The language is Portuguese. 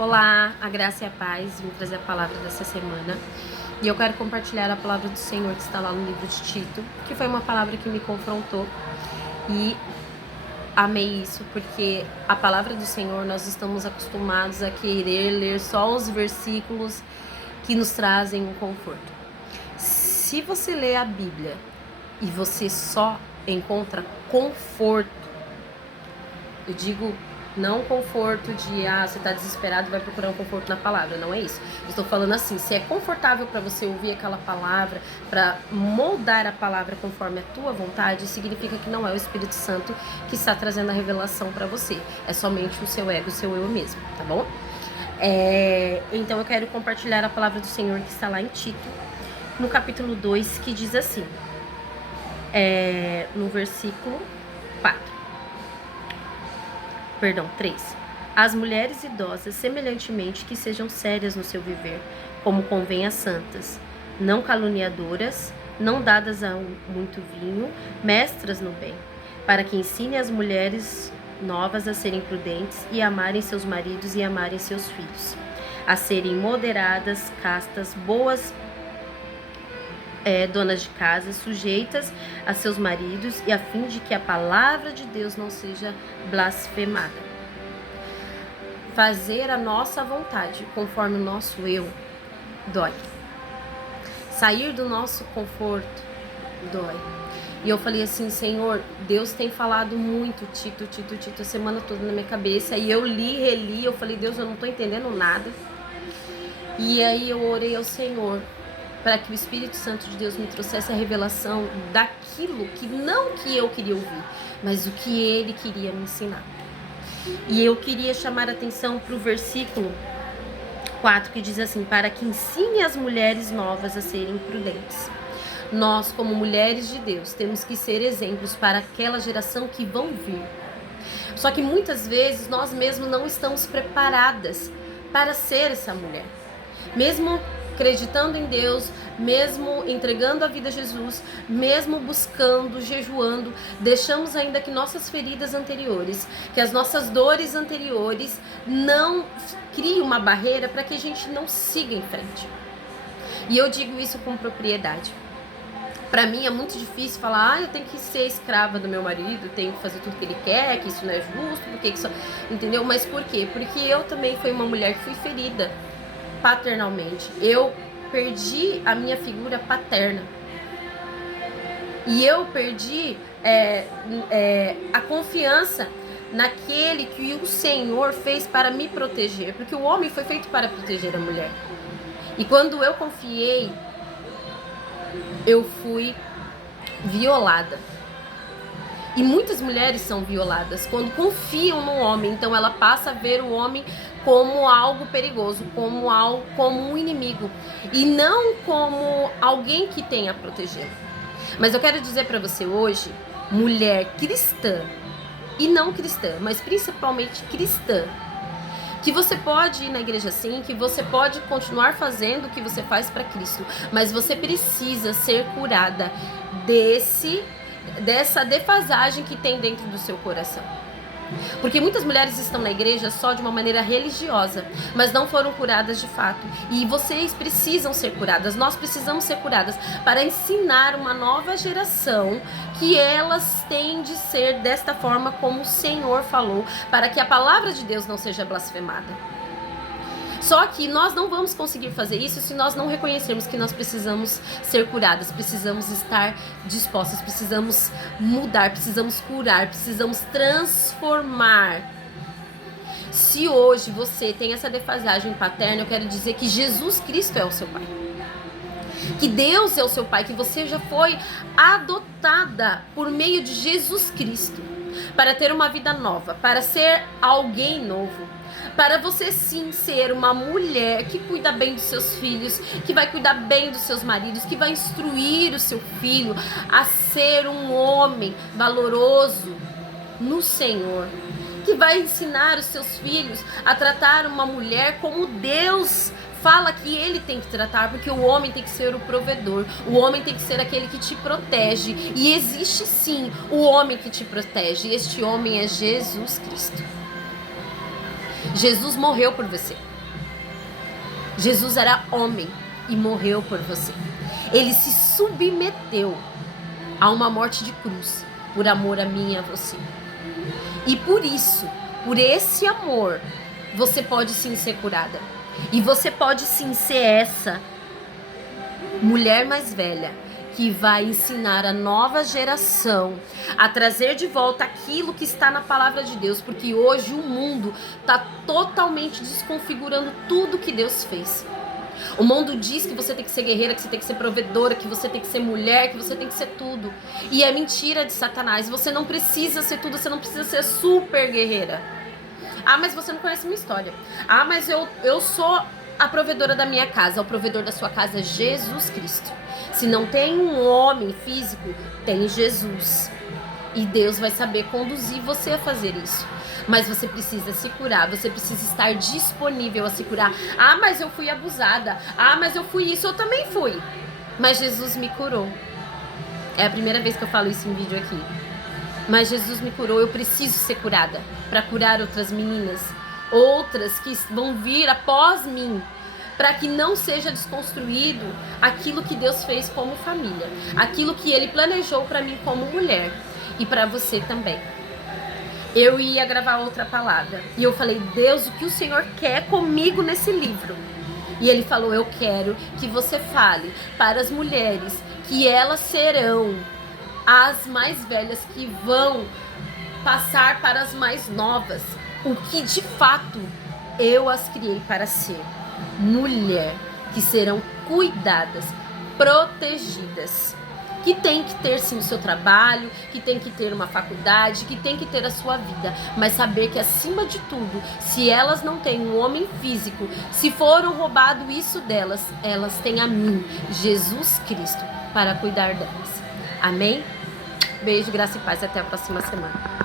Olá, a graça e a paz, vim trazer a palavra dessa semana. E eu quero compartilhar a palavra do Senhor que está lá no livro de Tito, que foi uma palavra que me confrontou e amei isso, porque a palavra do Senhor, nós estamos acostumados a querer ler só os versículos que nos trazem um conforto. Se você lê a Bíblia e você só encontra conforto, eu digo não conforto de, você tá desesperado e vai procurar um conforto na palavra, não é isso. Eu estou falando assim, se é confortável para você ouvir aquela palavra, para moldar a palavra conforme a tua vontade, significa que não é o Espírito Santo que está trazendo a revelação para você. É somente o seu ego, o seu eu mesmo, tá bom? Então eu quero compartilhar a palavra do Senhor que está lá em Tito, no capítulo 2, que diz assim, no versículo 3. As mulheres idosas, semelhantemente, que sejam sérias no seu viver, como convém a santas, não caluniadoras, não dadas a muito vinho, mestras no bem, para que ensine as mulheres novas a serem prudentes e amarem seus maridos e amarem seus filhos, a serem moderadas, castas, boas, donas de casa, sujeitas a seus maridos, e a fim de que a palavra de Deus não seja blasfemada. Fazer a nossa vontade conforme o nosso eu dói. Sair do nosso conforto dói. E eu falei assim, Senhor, Deus tem falado muito, Tito, a semana toda na minha cabeça. E eu reli, eu falei, Deus, eu não tô entendendo nada. E aí eu orei ao Senhor para que o Espírito Santo de Deus me trouxesse a revelação daquilo que não que eu queria ouvir, mas o que Ele queria me ensinar. E eu queria chamar a atenção para o versículo 4, que diz assim, para que ensine as mulheres novas a serem prudentes. Nós, como mulheres de Deus, temos que ser exemplos para aquela geração que vão vir. Só que muitas vezes nós mesmos não estamos preparadas para ser essa mulher. Mesmo acreditando em Deus, mesmo entregando a vida a Jesus, mesmo buscando, jejuando, deixamos ainda que nossas feridas anteriores, que as nossas dores anteriores não criem uma barreira para que a gente não siga em frente. E eu digo isso com propriedade. Para mim é muito difícil falar, eu tenho que ser escrava do meu marido, tenho que fazer tudo que ele quer, que isso não é justo, porque isso, entendeu? Mas por quê? Porque eu também fui uma mulher que fui ferida paternalmente. Eu perdi a minha figura paterna. E eu perdi a confiança naquele que o Senhor fez para me proteger. Porque o homem foi feito para proteger a mulher. E quando eu confiei, eu fui violada. E muitas mulheres são violadas quando confiam no homem. Então ela passa a ver o homem como algo perigoso, como um inimigo, e não como alguém que tem a protegê-lo. Mas eu quero dizer para você hoje, mulher cristã e não cristã, mas principalmente cristã, que você pode ir na igreja sim, que você pode continuar fazendo o que você faz para Cristo, mas você precisa ser curada dessa defasagem que tem dentro do seu coração. Porque muitas mulheres estão na igreja só de uma maneira religiosa, mas não foram curadas de fato. E vocês precisam ser curadas, nós precisamos ser curadas para ensinar uma nova geração que elas têm de ser desta forma como o Senhor falou, para que a palavra de Deus não seja blasfemada. Só que nós não vamos conseguir fazer isso se nós não reconhecermos que nós precisamos ser curadas, precisamos estar dispostas, precisamos mudar, precisamos curar, precisamos transformar. Se hoje você tem essa defasagem paterna, eu quero dizer que Jesus Cristo é o seu Pai. Que Deus é o seu Pai, que você já foi adotada por meio de Jesus Cristo para ter uma vida nova, para ser alguém novo. Para você sim ser uma mulher que cuida bem dos seus filhos, que vai cuidar bem dos seus maridos, que vai instruir o seu filho a ser um homem valoroso no Senhor, que vai ensinar os seus filhos a tratar uma mulher como Deus fala que ele tem que tratar, porque o homem tem que ser o provedor, o homem tem que ser aquele que te protege, e existe sim o homem que te protege, e este homem é Jesus Cristo. Jesus morreu por você. Jesus era homem e morreu por você. Ele se submeteu a uma morte de cruz por amor a mim e a você. E por isso, por esse amor, você pode sim ser curada. E você pode sim ser essa mulher mais velha que vai ensinar a nova geração a trazer de volta aquilo que está na palavra de Deus, porque hoje o mundo está totalmente desconfigurando tudo que Deus fez. O mundo diz que você tem que ser guerreira, que você tem que ser provedora, que você tem que ser mulher, que você tem que ser tudo. E é mentira de Satanás. Você não precisa ser tudo, você não precisa ser super guerreira. Ah, mas você não conhece minha história. Ah, mas eu sou a provedora da minha casa. O provedor da sua casa é Jesus Cristo. Se não tem um homem físico, tem Jesus. E Deus vai saber conduzir você a fazer isso. Mas você precisa se curar, você precisa estar disponível a se curar. Ah, mas eu fui abusada. Ah, mas eu fui isso, eu também fui. Mas Jesus me curou. É a primeira vez que eu falo isso em vídeo aqui. Mas Jesus me curou, eu preciso ser curada para curar outras meninas, outras que vão vir após mim, para que não seja desconstruído aquilo que Deus fez como família, aquilo que Ele planejou para mim como mulher e para você também. Eu ia gravar outra palavra e eu falei: Deus, o que o Senhor quer comigo nesse livro? E Ele falou: eu quero que você fale para as mulheres que elas serão as mais velhas que vão passar para as mais novas, o que de fato eu as criei para ser. Mulher, que serão cuidadas, protegidas, que tem que ter sim o seu trabalho, que tem que ter uma faculdade, que tem que ter a sua vida, mas saber que acima de tudo, se elas não têm um homem físico, se foram roubado isso delas, elas têm a mim, Jesus Cristo, para cuidar delas. Amém? Beijo, graça e paz, até a próxima semana.